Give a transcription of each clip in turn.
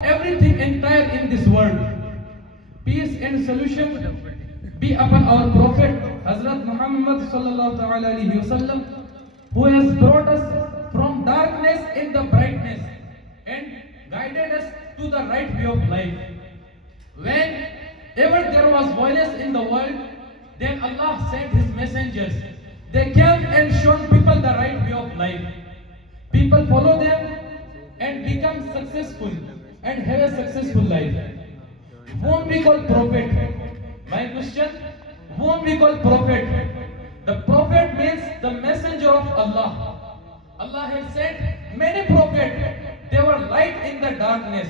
everything entire in this world. Peace and solution be upon our Prophet Hazrat Muhammad sallallahu alaihi wasallam, who has brought us from darkness in the brightness and guided us to the right way of life. Whenever there was violence in the world, then Allah sent His messengers. They came and showed people the right way of life. People follow them and become successful and have a successful life. Whom we call prophet? My question, whom we call prophet? The prophet means the messenger of Allah. Allah has sent many prophets. They were light in the darkness.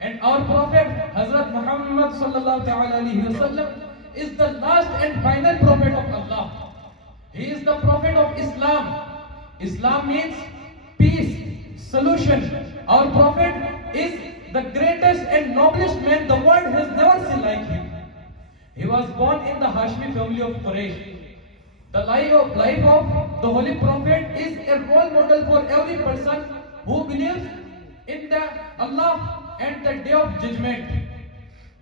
And our prophet Hazrat Muhammad sallallahu alaihi wasallam is the last and final prophet of Allah. He is the prophet of Islam. Islam means peace, solution. Our prophet is the greatest and noblest man the world has never seen like him. He was born in the Hashmi family of Quraysh. The life of the Holy Prophet is a role model for every person who believes in the Allah and the Day of Judgment.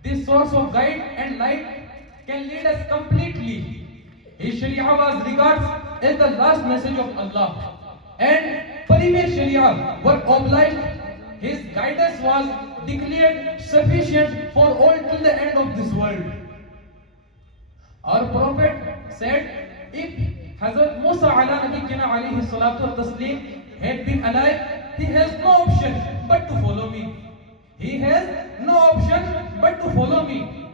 This source of guide and light can lead us completely. His Sharia was regarded as the last message of Allah, and previous Sharia were obliged. His guidance was declared sufficient for all till the end of this world. Our Prophet said, if Hazrat Musa ala nabiyyina alayhi salatu wa taslim had been alive, he has no option but to follow me. He has no option but to follow me.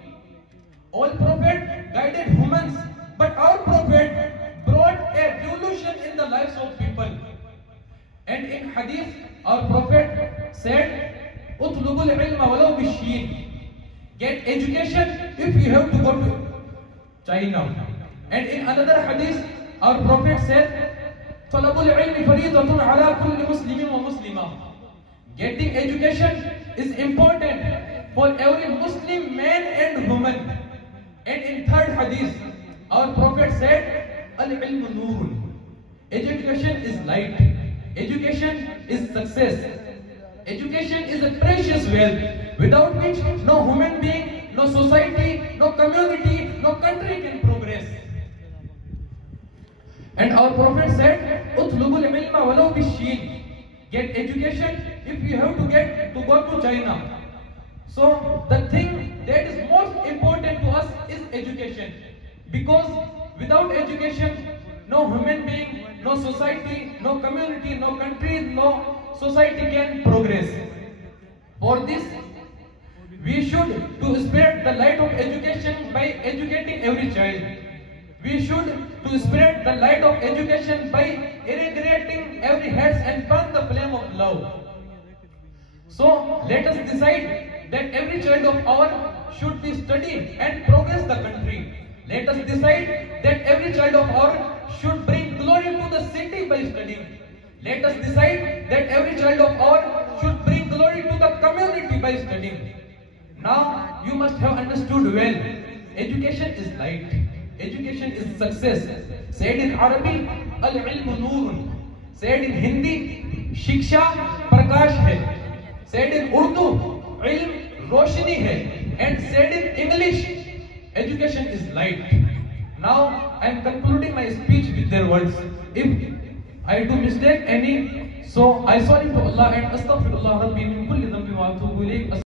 All prophets guided humans, but our prophet brought a revolution in the lives of people. And in hadith, our prophet said, "Utlubul ilma walau bishin." Get education if you have to go to China. And in another hadith, our prophet said, "Talabul ilmi faridatun ala kulli muslimin wa muslima." Getting education is important for every Muslim man and woman. And in third hadith, our prophet said, "Al-ilmu nurun." Education is light. Education is success. Education is a precious wealth without which no human being, no society, no community, no country can progress. And our prophet said, "Utlubul ilma walau bishin." Get education if you have to go to China. So the thing that is most important to us is education. Because without education, no human being, no society, no community, no country, no society can progress. For this, we should to spread the light of education by educating every child. We should to spread the light of education by irrigating every heart and burn the flame of love. So let us decide that every child of ours should be studied and progress the country. Let us decide that every child of ours should bring glory to the city by studying. Let us decide that every child of ours should bring glory to the community by studying. Now you must have understood well, education is light. Education is success. Said in Arabic, al-ilmu noorun. Said in Hindi, shiksha prakash hai. Said in Urdu, ilm roshni hai. And said in English, education is light. Now I am concluding my speech with their words. If I do mistake any, so I sorry to Allah and astaghfirullah rabbi min kulli dhanbi wa atubu ilayh.